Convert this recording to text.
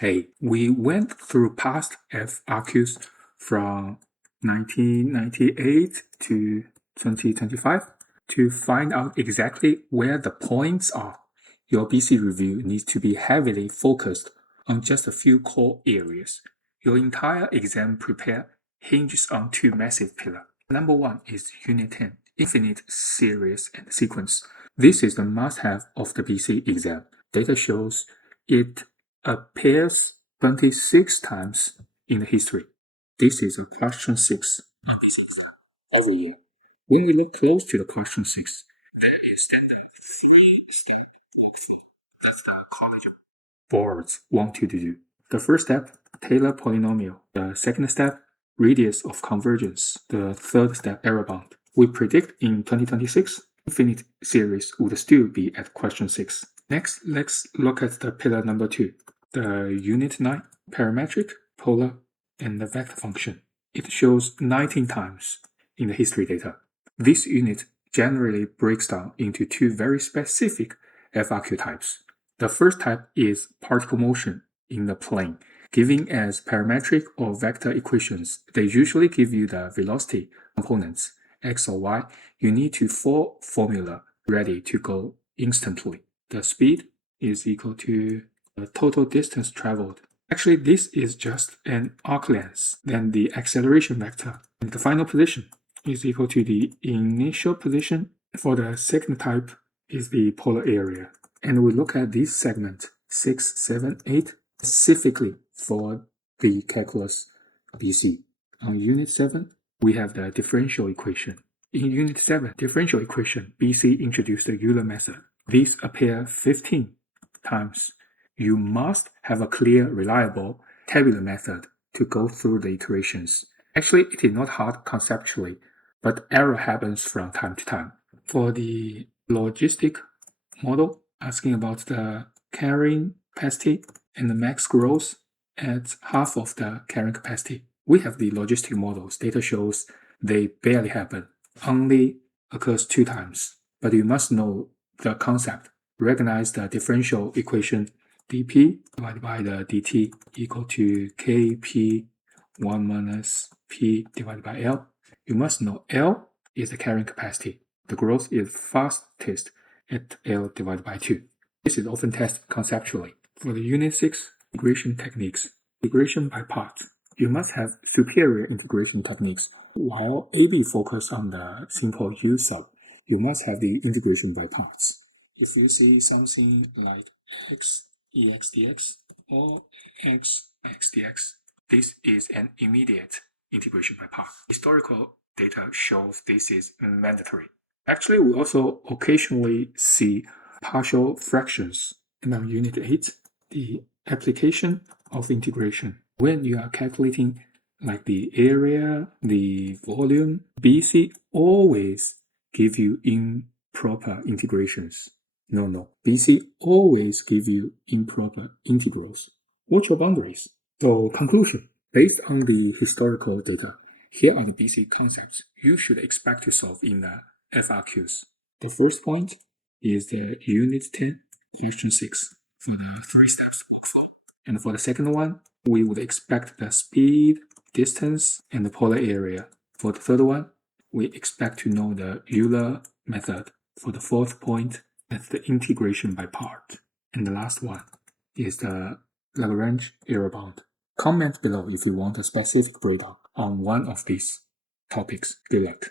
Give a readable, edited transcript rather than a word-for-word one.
Hey, we went through past FRQs from 1998 to 2025 to find out exactly where the points are. Your BC review needs to be heavily focused on just a few core areas. Your entire exam prepare hinges on two massive pillars. Number one is Unit 10, Infinite Series and Sequence. This is the must-have of the BC exam. Data shows it appears 26 times in the history. This is a question 6 on this exam of the year. When we look close to the question 6, there is standard 3-step workflow that the college boards want you to do. The first step, Taylor polynomial. The second step, radius of convergence. The third step, error bound. We predict in 2026, infinite series would still be at question 6. Next, let's look at the pillar number 2, the unit 9, parametric, polar, and the vector function. It shows 19 times in the history data. This unit generally breaks down into two very specific FRQ types. The first type is particle motion in the plane. Given as parametric or vector equations, they usually give you the velocity components, x or y. You need to formula ready to go instantly. The speed is equal to the total distance traveled. Actually, this is just an arc length. Then the acceleration vector. And the final position is equal to the initial position. For the second type is the polar area. And we look at this segment 6, 7, 8 specifically for the calculus BC. On Unit 7, we have the differential equation. In Unit 7, differential equation, BC introduced the Euler method. These appear 15 times. You must have a clear, reliable tabular method to go through the iterations. Actually, it is not hard conceptually, but error happens from time to time. For the logistic model, asking about the carrying capacity and the max growth at half of the carrying capacity. We have the logistic models. Data shows they barely happen, only occurs 2 times. But you must know the concept. Recognize the differential equation dp divided by the dt equal to kp 1 minus p divided by L. You must know L is the carrying capacity. The growth is fastest at L divided by 2. This is often tested conceptually. For the Unit 6, integration techniques, integration by parts. You must have superior integration techniques. While AB focus on the simple U sub, you must have the integration by parts. If you see something like x ex dx or x dx, this is an immediate integration by parts. Historical data shows this is mandatory. Actually, we also occasionally see partial fractions. And on Unit 8, the application of integration. When you are calculating like the area, the volume, BC always give you improper integrations. No. BC always give you improper integrals. What's your boundaries? So conclusion, based on the historical data, here are the BC concepts you should expect to solve in the FRQs. The first point is the Unit 10, Question 6 for the 3 steps workflow. And for the second one, we would expect the speed, distance, and the polar area. For the third one, we expect to know the Euler method. For the fourth point, that's the integration by part. And the last one is the Lagrange error bound. Comment below if you want a specific breakdown on one of these topics. Good luck.